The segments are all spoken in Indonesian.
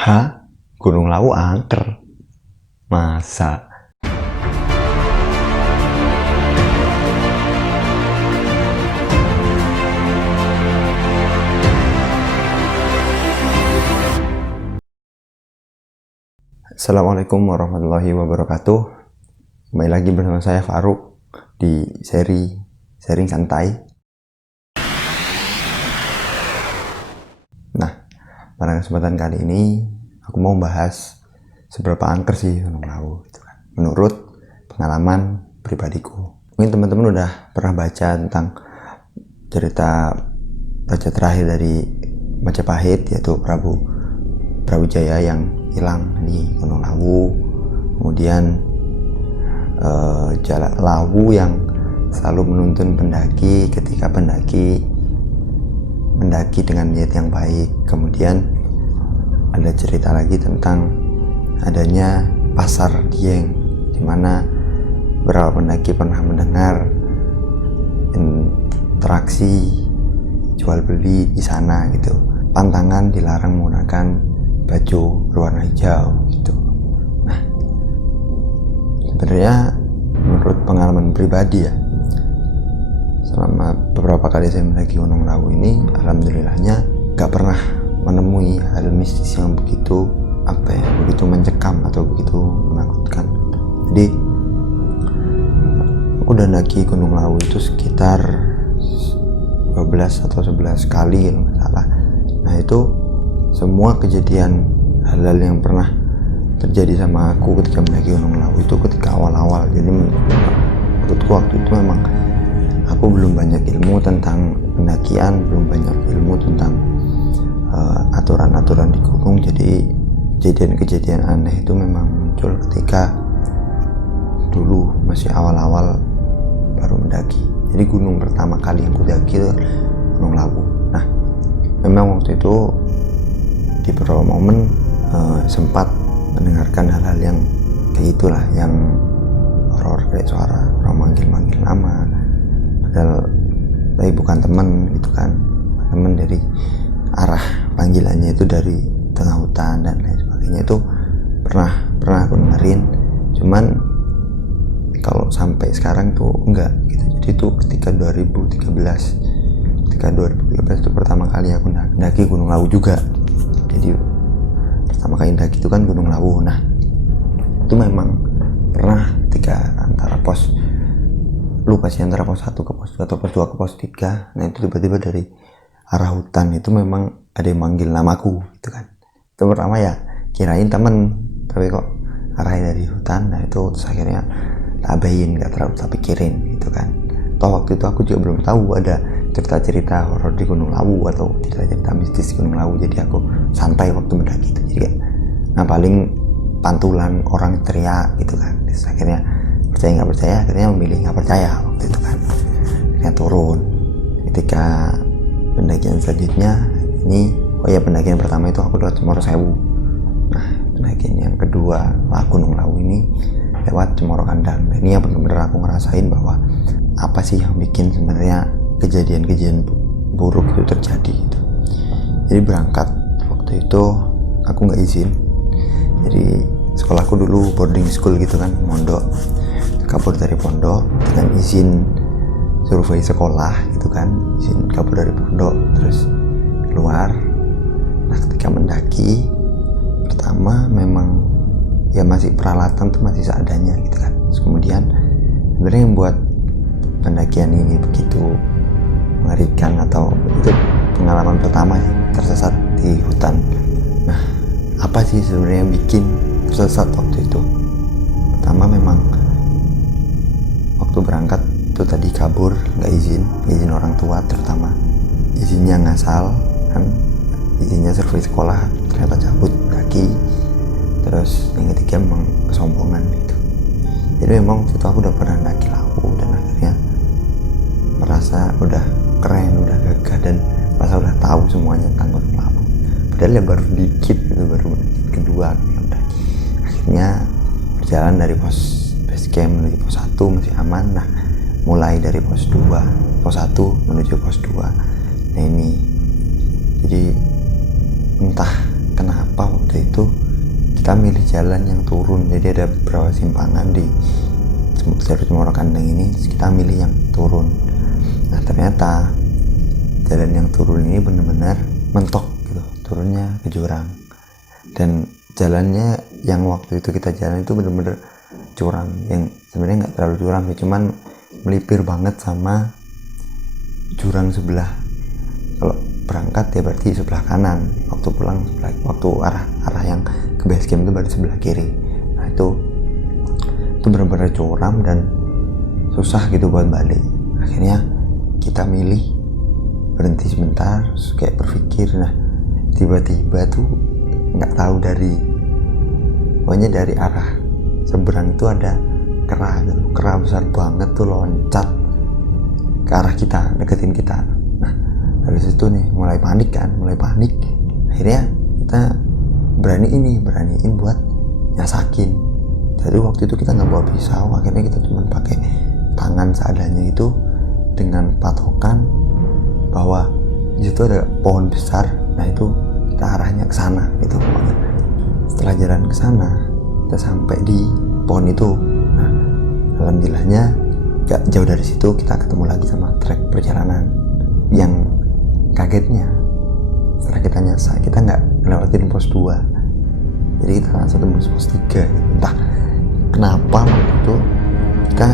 Hah? Gunung Lawu angker? Masa? Assalamualaikum warahmatullahi wabarakatuh. Kembali lagi bersama saya Faruk di sharing santai. Nah, pada kesempatan kali ini aku mau bahas seberapa angker sih Gunung Lawu gitu kan, menurut pengalaman pribadiku. Mungkin teman-teman udah pernah baca tentang cerita raja terakhir dari Majapahit, yaitu Prabu Jaya yang hilang di Gunung Lawu. Kemudian Jalak Lawu yang selalu menuntun pendaki ketika pendaki mendaki dengan niat yang baik. Kemudian ada cerita lagi tentang adanya pasar Dieng, di mana beberapa pendaki pernah mendengar interaksi jual beli di sana gitu. Pantangan dilarang menggunakan baju berwarna hijau gitu. Nah, sebenarnya menurut pengalaman pribadi ya, selama beberapa kali saya mendaki Gunung Lawu ini, alhamdulillahnya gak pernah menemui hal mistis yang begitu begitu mencekam atau begitu menakutkan. Jadi aku udah mendaki Gunung Lawu itu sekitar 12 atau 11 kali kalau nggak salah. Nah, itu semua kejadian hal-hal yang pernah terjadi sama aku ketika mendaki Gunung Lawu itu ketika awal-awal. Jadi menurutku waktu itu memang aku belum banyak ilmu tentang pendakian, belum banyak ilmu tentang aturan-aturan di gunung. Jadi kejadian-kejadian aneh itu memang muncul ketika dulu masih awal-awal baru mendaki. Jadi gunung pertama kali yang aku daki itu Gunung Lawu. Nah, memang waktu itu di beberapa momen sempat mendengarkan hal-hal yang kayak itulah, yang horor, kayak suara orang manggil-manggil nama, padahal tapi bukan teman gitu kan, teman dari arah panggilannya itu dari tengah hutan dan lain sebagainya. Itu pernah aku dengerin, cuman kalau sampai sekarang tuh enggak gitu. Jadi itu ketika 2013 itu pertama kali aku mendaki Gunung Lawu juga. Jadi pertama kali mendaki itu kan Gunung Lawu. Nah, itu memang pernah ketika antara pos 1 ke pos 2 atau pos 2 ke pos 3. Nah, itu tiba-tiba dari arah hutan itu memang ada yang manggil namaku gitu kan. Itu pertama ya kirain temen, tapi kok arahnya dari hutan. Nah, itu terus akhirnya tak abain, gak terlalu tak pikirin gitu kan. Toh waktu itu aku juga belum tahu ada cerita-cerita horor di Gunung Lawu atau cerita-cerita mistis di Gunung Lawu. Jadi aku santai waktu mendaki itu. Jadi kayak, nah paling pantulan orang teriak gitu kan. Terus akhirnya percaya nggak percaya, akhirnya memilih nggak percaya waktu itu kan. Akhirnya turun. Ketika pendakian selanjutnya ini, pendakian pertama itu aku lewat Cemoro Sewu. Nah, pendakian yang kedua Gunung Lawu ini lewat Cemoro Kandang. Dan ini yang benar-benar aku ngerasain bahwa apa sih yang bikin sebenarnya kejadian-kejadian buruk itu terjadi gitu. Jadi berangkat waktu itu aku nggak izin. Jadi sekolahku dulu boarding school gitu kan, mondok, kabur dari pondok dengan izin survei sekolah gitu kan, izin kabur dari pondok terus keluar. Nah, ketika mendaki pertama memang ya masih peralatan tuh masih seadanya gitu kan. Terus kemudian sebenarnya yang buat pendakian ini begitu mengerikan atau itu pengalaman pertama sih, tersesat di hutan. Nah, apa sih sebenarnya yang bikin tersesat waktu itu? Pertama memang waktu berangkat itu tadi kabur, nggak izin orang tua, terutama izinnya ngasal kan, izinnya survei sekolah ternyata cabut kaki. Terus yang ketiga memang kesombongan gitu. Jadi memang waktu itu aku udah pernah mendaki Lawu dan akhirnya merasa udah keren, udah gagah, dan merasa udah tahu semuanya tentang Gunung Lawu. Padahal ya baru dikit gitu, baru menit kedua gitu. Akhirnya berjalan dari pos base camp menuju pos 1 masih aman. Nah, mulai dari pos 1 menuju pos 2. Nah, ini jadi entah kenapa kenapa waktu itu kita milih jalan yang turun. Jadi ada beberapa simpangan di jalur Cemoro Kandang ini, kita milih yang turun. Nah ternyata jalan yang turun ini benar-benar mentok gitu, turunnya ke jurang. Dan jalannya yang waktu itu kita jalan itu benar-benar curam, yang sebenarnya nggak terlalu curam ya, cuman melipir banget sama jurang sebelah. Kalau berangkat ya berarti sebelah kanan, waktu pulang sebelah, waktu arah yang ke base camp itu berarti sebelah kiri. Nah itu benar-benar curam dan susah gitu buat balik. Akhirnya kita milih berhenti sebentar, kayak berpikir. Nah tiba-tiba tuh nggak tahu pokoknya dari arah seberang itu ada kera gitu, kera besar banget tuh loncat ke arah kita, deketin kita. Nah dari situ nih mulai panik. Akhirnya kita beraniin buat nyasakin. Jadi waktu itu kita nggak bawa pisau, akhirnya kita cuma pakai tangan seadanya itu dengan patokan bahwa di situ ada pohon besar. Nah itu kita arahnya ke sana gitu. Setelah jalan ke sana, kita sampai di pohon itu. Nah alhamdulillahnya gak jauh dari situ kita ketemu lagi sama trek perjalanan. Yang kagetnya setelah kita nyasar, kita nggak ngelewatin pos 2, jadi kita langsung tembus pos 3 gitu. Entah kenapa waktu itu kita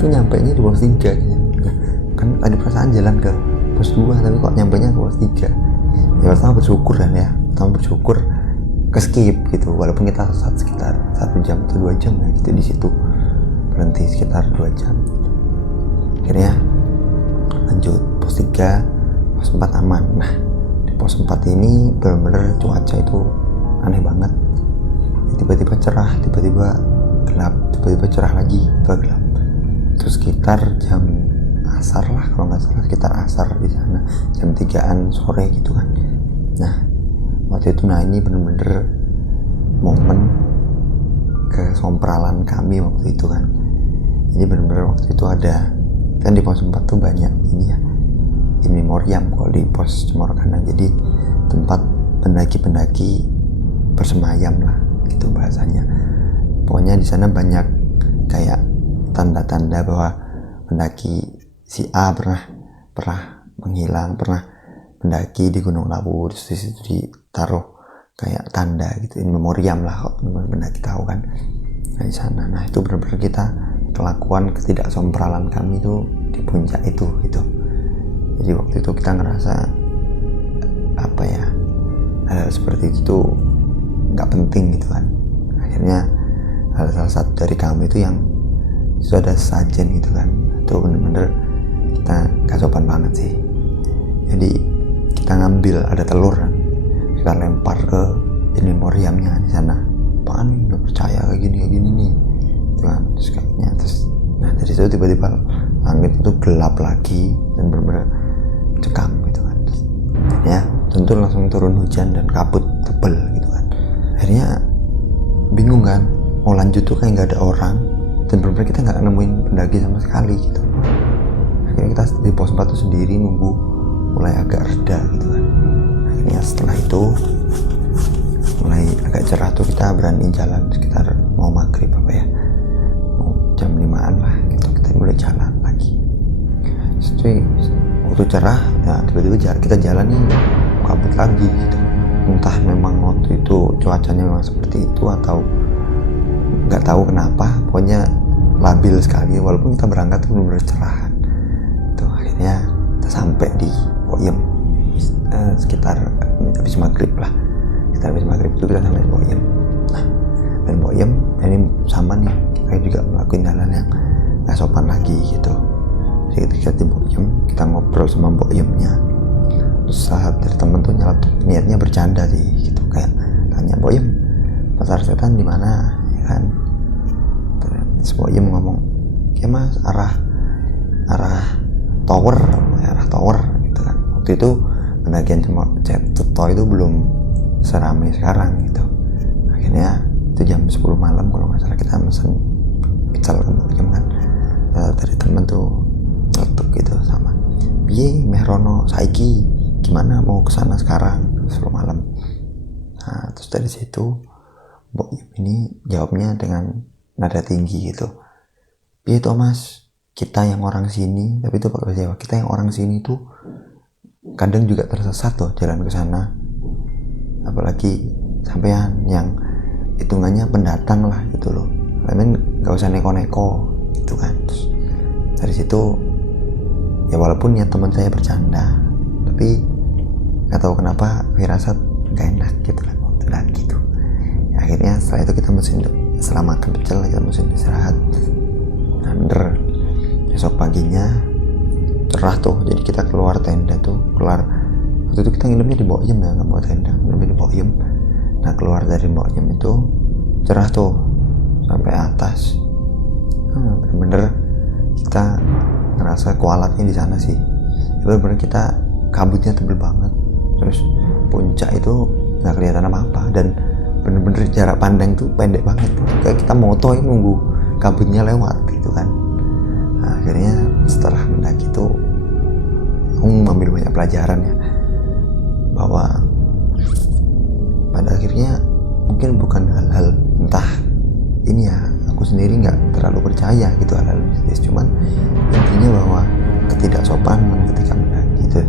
tuh nyampe nya di pos 3 gitu. Kan tadi perasaan jalan ke pos 2 tapi kok nyampe nya ke pos 3. Ya pertama bersyukur ke skip gitu, walaupun kita sekitar 1 jam atau 2 jam ya gitu di situ, berhenti sekitar 2 jam. Akhirnya lanjut pos 3, pos 4 aman. Nah di pos 4 ini benar-benar cuaca itu aneh banget, tiba-tiba cerah, tiba-tiba gelap, tiba-tiba cerah lagi, tiba gelap. Terus sekitar jam asar lah kalau nggak salah, sekitar asar di sana, jam 3-an sore gitu kan. Nah waktu itu ini bener-bener momen kesompralan kami waktu itu kan. Jadi bener-bener waktu itu ada kan di pos 4 tuh banyak ini ya, in memoriam kalau di pos Cemoro Kandang. Jadi tempat pendaki-pendaki bersemayam lah gitu bahasanya. Pokoknya di sana banyak kayak tanda-tanda bahwa pendaki si A pernah menghilang, pernah mendaki di Gunung Lawu, terus di situ ditaruh kayak tanda gitu, in memoriam lah kalau teman-teman pendaki tahu kan. Nah di sana, nah itu benar-benar kita kelakuan ketidaksompralan kami itu di puncak itu gitu. Jadi waktu itu kita ngerasa apa ya, hal seperti itu tuh nggak penting gitu kan. Akhirnya salah satu dari kami itu yang sudah sajen gitu kan, itu bener-bener kita gak sopan banget sih. Jadi kita ngambil ada telur kan, kita lempar ke in memoriamnya di sana. Apaan nih, nggak percaya kayak gini nih gitu kan. Terus kayaknya nah dari situ tiba-tiba langit itu gelap lagi dan bener-bener cekam gitu kan. Ya tentu langsung turun hujan dan kabut tebel gitu kan. Akhirnya bingung kan, mau lanjut tuh kayak nggak ada orang dan bener-bener kita nggak nemuin pendaki sama sekali gitu. Akhirnya kita di pos 4 tuh sendiri nunggu mulai agak reda gitu kan. Akhirnya setelah itu mulai agak cerah tuh kita beraniin jalan sekitar mau maghrib apa ya, mau jam 5-an lah gitu, kita mulai jalan lagi. Terus waktu cerah, nah tiba-tiba kita jalan nih kabut lagi gitu. Entah memang waktu itu cuacanya memang seperti itu atau nggak tahu kenapa, pokoknya labil sekali. Walaupun kita berangkat tuh benar-benar cerah tuh. Akhirnya kita sampai di Boyem sekitar habis maghrib lah. Sekitar habis maghrib itu kita sampai di Boyem. Nah dan Boyem ini sama nih, kita juga melakukan hal yang nggak sopan lagi gitu. Jadi ketika di Boyem kita ngobrol sama Boyemnya, terus salah dari temen tuh niatnya bercanda sih gitu, kayak tanya, Boyem pasar setan di mana ya kan. Terus Boyem ngomong, ya mas arah tower gitu kan. Waktu itu pendakian cuma Ceto itu belum seramai sekarang gitu. Akhirnya itu jam 10 malam kalau nggak salah kita mesen pecel ke Boyem kan. Dari temen tuh ngetuk gitu sama, piye meh rono saiki, gimana mau kesana sekarang 10 malam. Nah, terus dari situ Mbok Yem ini jawabnya dengan nada tinggi gitu. Iya Thomas, kita yang orang sini, tapi itu pakai bahasa Jawa, kita yang orang sini tuh kadang juga tersesat loh jalan ke sana. Apalagi sampean yang hitungannya pendatang lah gitu loh. Kalian gak usah neko-neko gitu kan. Terus dari situ ya walaupun niat teman saya bercanda, tapi nggak tahu kenapa firasat gak enak gitu kan dan gitu. Ya, akhirnya setelah itu kita mesti setelah makan pecel kita mesti istirahat. Nah bener, besok paginya cerah tuh, jadi kita keluar tenda tuh, keluar waktu itu kita nginepnya di Mbok Yem ya, nggak mau tenda, nginepnya di Mbok Yem. Nah keluar dari Mbok Yem itu cerah tuh sampai atas. Bener-bener kita ngerasa kualatnya di sana sih. Bener-bener kita kabutnya tebel banget, terus puncak itu nggak kelihatan apa-apa dan bener-bener jarak pandang tuh pendek banget. Kayak kita moto ya nunggu kabutnya lewat gitu kan. Nah, akhirnya setelah mendaki itu aku mengambil banyak pelajaran ya, bahwa pada akhirnya mungkin bukan hal-hal entah ini ya, aku sendiri nggak terlalu percaya gitu hal-hal mistis, cuman intinya bahwa ketidaksopanan ketika mendaki itu,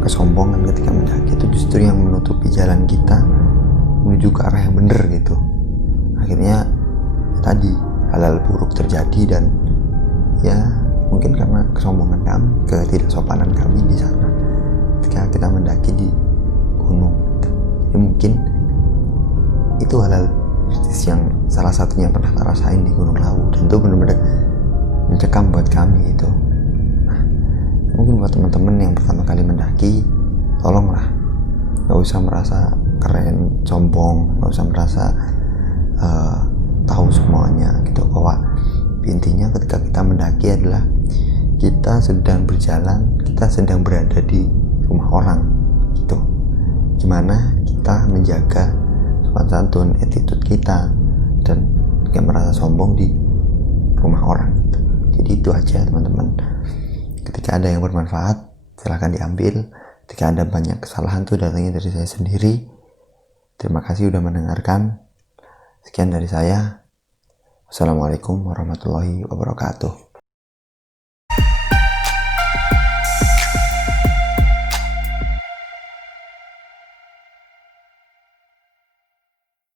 kesombongan ketika mendaki itu justru yang menutupi jalan kita menuju ke arah yang bener gitu. Akhirnya tadi hal-hal buruk terjadi dan ya mungkin karena kesombongan kami, ketidaksopanan kami di sana ketika kita mendaki di gunung gitu. Jadi mungkin itu hal-hal mistis yang salah satunya pernah kita rasain di Gunung Lawu dan itu benar-benar mencekam buat kami itu. Nah, mungkin buat teman-teman yang pertama kali mendaki, tolonglah gak usah merasa keren, sombong, gak usah merasa tahu semuanya gitu, bahwa intinya ketika kita mendaki adalah kita sedang berjalan, kita sedang berada di rumah orang gitu. Gimana kita menjaga sopan santun, attitude kita dan gak merasa sombong di rumah orang gitu. Jadi itu aja teman-teman. Ketika ada yang bermanfaat silahkan diambil, ketika ada banyak kesalahan tuh datangnya dari saya sendiri. Terima kasih udah mendengarkan. Sekian dari saya. Wassalamualaikum warahmatullahi wabarakatuh.